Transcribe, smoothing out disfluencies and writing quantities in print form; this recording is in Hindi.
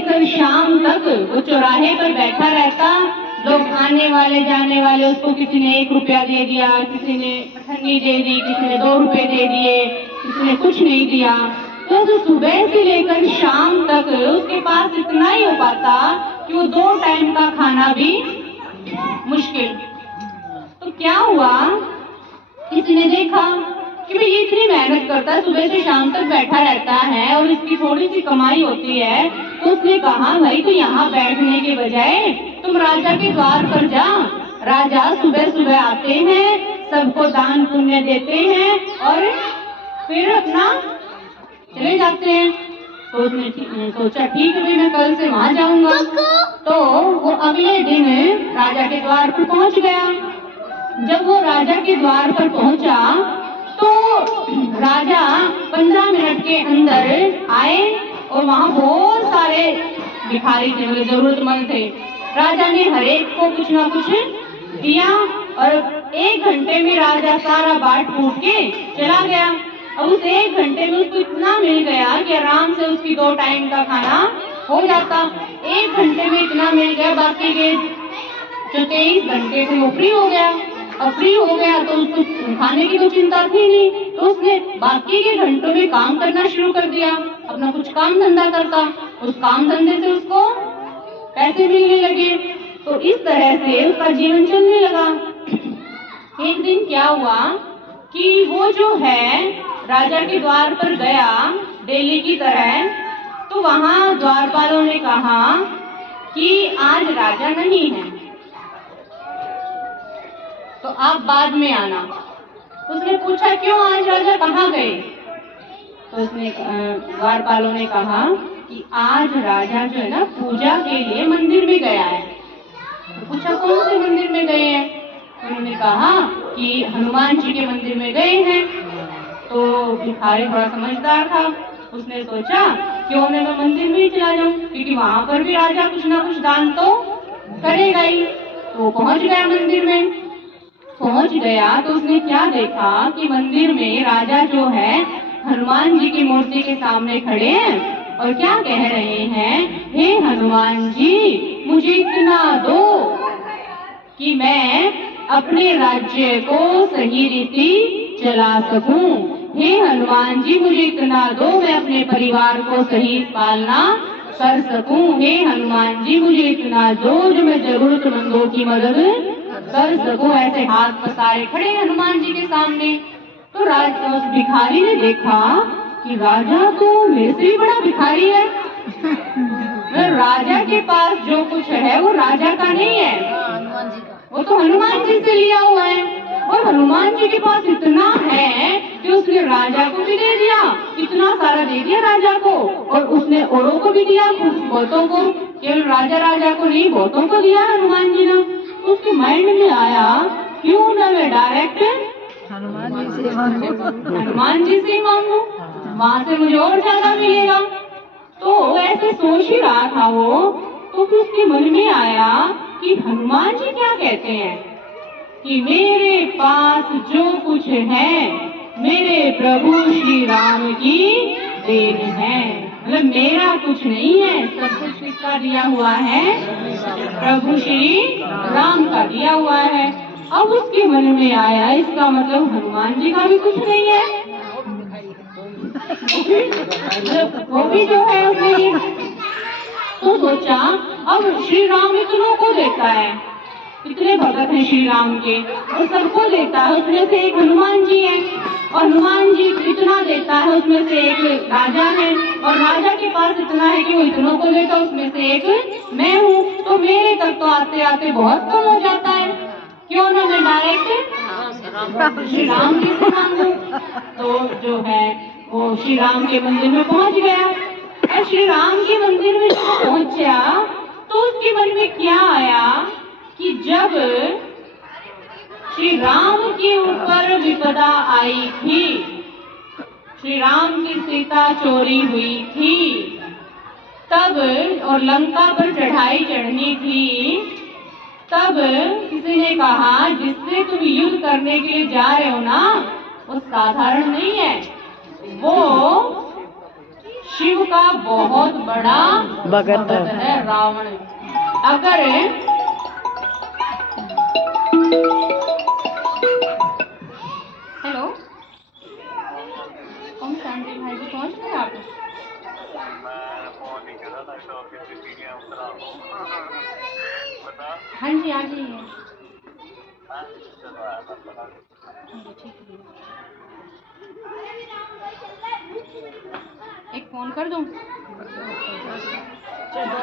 लेकर शाम तक वो चौराहे पर बैठा रहता। लोग आने वाले जाने वाले, उसको किसी ने 1 रुपया दे दिया, किसी ने अठन्नी दे दी, किसी ने 2 रुपए दे दिए, किसी ने कुछ नहीं दिया। तो सुबह से लेकर शाम तक उसके पास इतना ही हो पाता कि वो 2 टाइम का खाना भी मुश्किल। तो क्या हुआ, किसी ने देखा कि भाई ये इतनी मेहनत करता है, सुबह से शाम तक बैठा रहता है और इसकी थोड़ी सी कमाई होती है। तो उसने कहा भाई तो यहाँ बैठने के बजाय तुम राजा के द्वार पर जा। राजा सुबह सुबह आते हैं, सबको दान पुण्य देते हैं और फिर अपना चले जाते हैं। तो उसने सोचा ठीक है भाई मैं कल से वहां जाऊंगा। तो वो अगले दिन राजा के द्वार पर पहुंच गया। जब वो राजा के द्वार पर पहुंचा तो राजा 15 मिनट के अंदर आए और वहां बहुत सारे भिखारी थे, मतलब जरूरतमंद थे। राजा ने हर एक को कुछ ना कुछ दिया और 1 घंटे में राजा सारा बांट फूट के चला गया। अब उस 1 घंटे में उसको इतना मिल गया कि आराम से उसकी 2 टाइम का खाना हो जाता। 1 घंटे में इतना मिल गया, बाकी के जो 23 घंटे थे वो फ्री हो गया। अब फ्री हो गया तो उसको खाने की तो चिंता थी नहीं, तो उसने बाकी के घंटों में काम करना शुरू कर दिया, अपना कुछ काम धंधा करता। उस काम धंधे से उसको पैसे मिलने लगे। तो इस तरह से उसका जीवन चलने लगा। एक दिन क्या हुआ कि वो जो है राजा के द्वार पर गया डेली की तरह। तो वहां द्वारपालों ने कहा कि आज राजा नहीं है तो आप बाद में आना। उसने पूछा क्यों, आज राजा कहाँ गए? तो उसने द्वारपालों ने कहा कि आज राजा जो है ना पूजा के लिए मंदिर में गया है। तो पूछा कौन से मंदिर में गए हैं? उन्होंने कहा कि हनुमान जी के मंदिर में गए हैं। तो भिखारी थोड़ा समझदार था, उसने सोचा क्यों मैं मंदिर में ही चला जाऊं, क्योंकि वहां पर भी राजा कुछ ना कुछ दान तो करेगा ही। तो पहुंच गया मंदिर में। पहुंच गया तो उसने क्या देखा कि मंदिर में राजा जो है हनुमान जी की मूर्ति के सामने खड़े हैं और क्या कह रहे हैं, हे हनुमान जी मुझे इतना दो कि मैं अपने राज्य को सही रीति चला सकूं। हे हनुमान जी मुझे इतना दो, मैं अपने परिवार को सही पालना कर सकूं। हे हनुमान जी मुझे इतना दो जो मैं जरूरतमंदों की मदद कर सकूं। ऐसे हाथ पसारे खड़े हनुमान जी के सामने। तो उस भिखारी ने देखा कि राजा तो मेरे से भी बड़ा भिखारी है। राजा के पास जो कुछ है वो राजा का नहीं है, वो तो हनुमान जी से लिया हुआ है। और हनुमान जी के पास इतना है कि उसने राजा को भी दे दिया, इतना सारा दे दिया राजा को, और उसने औरों को भी दिया, बहुतों को, केवल राजा को नहीं बहुतों को दिया हनुमान जी ने। उसके माइंड में आया क्यों ना मैं डायरेक्ट हनुमान जी से मांगू, वहां से मुझे और ज्यादा मिलेगा। तो ऐसे सोच ही रहा था वो, तो फिर उसके मन में आया कि हनुमान जी क्या कहते हैं कि मेरे पास जो कुछ है मेरे प्रभु श्री राम की देन है। मतलब मेरा कुछ नहीं है, सब कुछ किसका दिया हुआ है? प्रभु श्री राम का दिया हुआ है। अब उसके मन में आया इसका मतलब हनुमान जी का भी कुछ नहीं है, वो भी जो है उसने तो सोचा अब श्री राम इतनों को देता है, इतने भगत हैं श्री राम के और सबको देता है, उसमें से एक हनुमान जी है और हनुमान जी इतना देता है, उसमें से एक राजा है और राजा के पास इतना है कि वो इतनों को देता, उसमें से एक मैं हूँ। तो मेरे तक तो आते आते बहुत कम हो जाता है, क्यों ना मैं डायरेक्ट श्री राम जी से मांगू। तो जो है वो श्री राम के मंदिर में पहुंच गया और श्री राम के मंदिर में जब पहुंचा तो उसके मन में क्या आया कि जब श्री राम के ऊपर विपदा आई थी, श्री राम की सीता चोरी हुई थी तब, और लंका पर चढ़ाई चढ़नी थी तब किसी ने कहा जिससे तुम युद्ध करने के लिए जा रहे हो ना वो साधारण नहीं है, वो शिव का बहुत बड़ा भगत है रावण। अगर हेलो ओम शांति भाई जी पहुंच गए आप? हाँ जी आ जाइए। ठीक है एक फोन कर दूं? चलो